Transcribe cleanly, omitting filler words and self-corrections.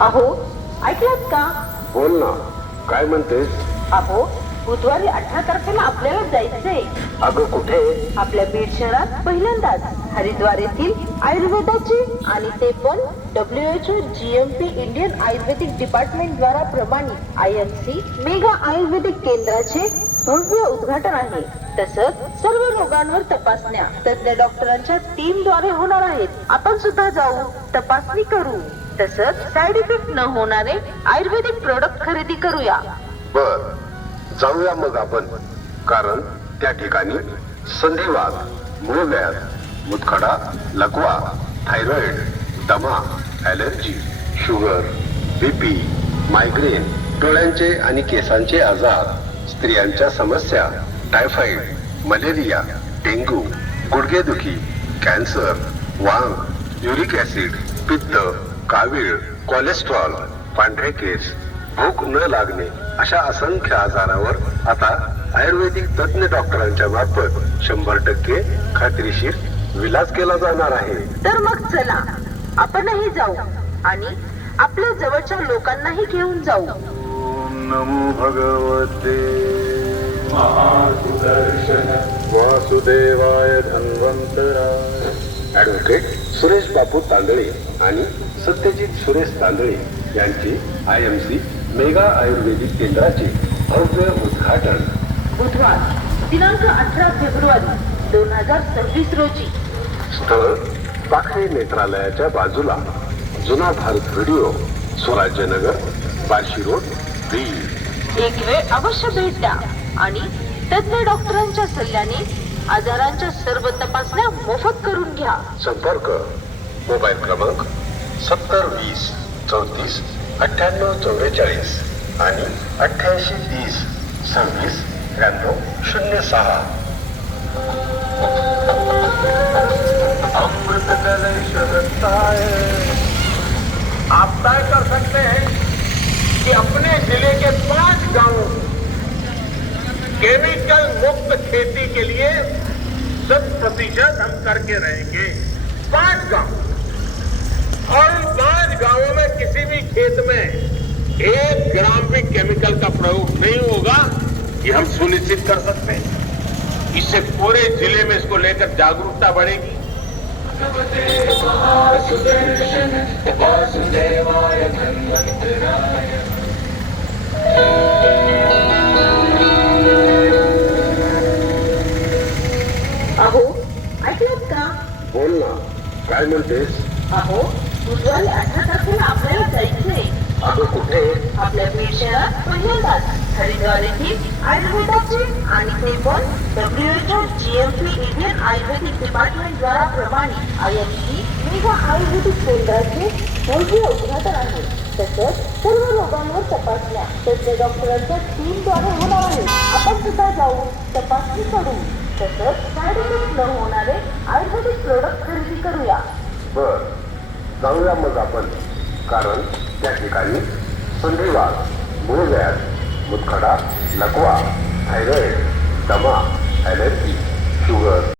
अहो, ऐकलात का? बोल ना, काय म्हणतेस? अहो, बुधवारी 18 तारखेला आपल्याला जायचंय. अगं कुठे? आपल्या बीड शहरात पहिल्यांदाच हरिद्वार येथील आयुर्वेदाची आणि ते पण WHO GMP Indian Ayurvedic department द्वारा प्रमाणित IMC मेगा आयुर्वेदिक केंद्राचे भव्य उद्घाटन आहे. तसंच सर्व रोगांवर तपासण्या तज्ञ डॉक्टरांच्या टीम द्वारे होणार आहेत. आपण सुद्धा जाऊ, तपासणी करू. तसंच साइड इफेक्ट न होणारे आयुर्वेदिक प्रोडक्ट खरेदी करूया. बर, जाऊया मग आपण. कारण त्या ठिकाणी संधिवात, मूळव्याध, मुतखडा, लकवा, थायरॉइड, दमा, ॲलर्जी, शुगर, बीपी, मायग्रेन, डोळ्यांचे आणि केसांचे आजार, स्त्रियांच्या समस्या, टायफॉइड, मलेरिया, डेंग्यू, गुडघेदुखी, कॅन्सर, वांग, युरिक ऍसिड, पित्त, कावीळ, कोलेस्ट्रॉल, पांढरे केस, भूक न लागणे अशा असंख्य आजारावर आता आयुर्वेदिक तज्ञ डॉक्टरांच्या मार्फत 100% खात्रीशीर विलाज केला जाणार आहे. तर मग चला, आपणही जाऊ आणि आपल्या जवळच्या लोकांनाही घेऊन जाऊ. नमो भगवते वासुदेवाय धन्वंतराय. ॲडव्होकेट सुरेश बापू तांदळे आणि सत्यजित सुरेश तांदळे यांची IMC मेगा आयुर्वेदिक केंद्राचे भव्य उद्घाटन बुधवार दिनांक 18 फेब्रुवारी 2026 रोजी. स्थळ पाखरे नेत्रालयाच्या बाजूला, जुना भारत व्हिडिओ, स्वराज्यनगर, बार्शी रोड, बीड. एक वेळ अवश्य भेट द्या आणि तज्ञ डॉक्टरांच्या सल्ल्याने आजारांच्या सर्व तपासण्या मोफत करून घ्या. संपर्क मोबाईल क्रमांक 70 20 34 98 44 आणि 88 30 26 93 06. अमृत कलश आप तय कर सकते हैं कि अपने जिले के 5 गांवों केमिकल मुक्त खेती के लिए 100% हम करके रहेंगे. 5 गांव, और उन 5 गांवों में किसी भी खेत में 1 ग्राम भी केमिकल का प्रयोग नहीं होगा, ये हम सुनिश्चित कर सकते हैं. इससे पूरे जिले में इसको लेकर जागरूकता बढ़ेगी. अहो, ऐकलात का? बोल ना, काय म्हणतेस? अहो, बुधवारी 18 तारखेला आपल्याला जायचंय. अगं कुठे? आपल्या बीड शहरात पहिल्यांदाच हरिद्वार येथील आयुर्वेदाचे आणि ते पण WHO GMP Indian Ayurvedic department द्वारा प्रमाणित IMC मेगा आयुर्वेदिक केंद्राचे भव्य उद्घाटन आहे. तसंच सर्व रोगांवर तपासण्या तज्ञ डॉक्टरांच्या टीम द्वारे होणार आहे. आपण सुद्धा जाऊ, तपासणी करू. तसंच साइड इफेक्ट न होणारे आयुर्वेदिक प्रोडक्ट खरेदी करूया. बर, जाऊया मग आपण. कारण त्या ठिकाणी संधिवात, मूळव्याध, मुतखडा, लकवा, थायरॉइड, दमा, ॲलर्जी, शुगर,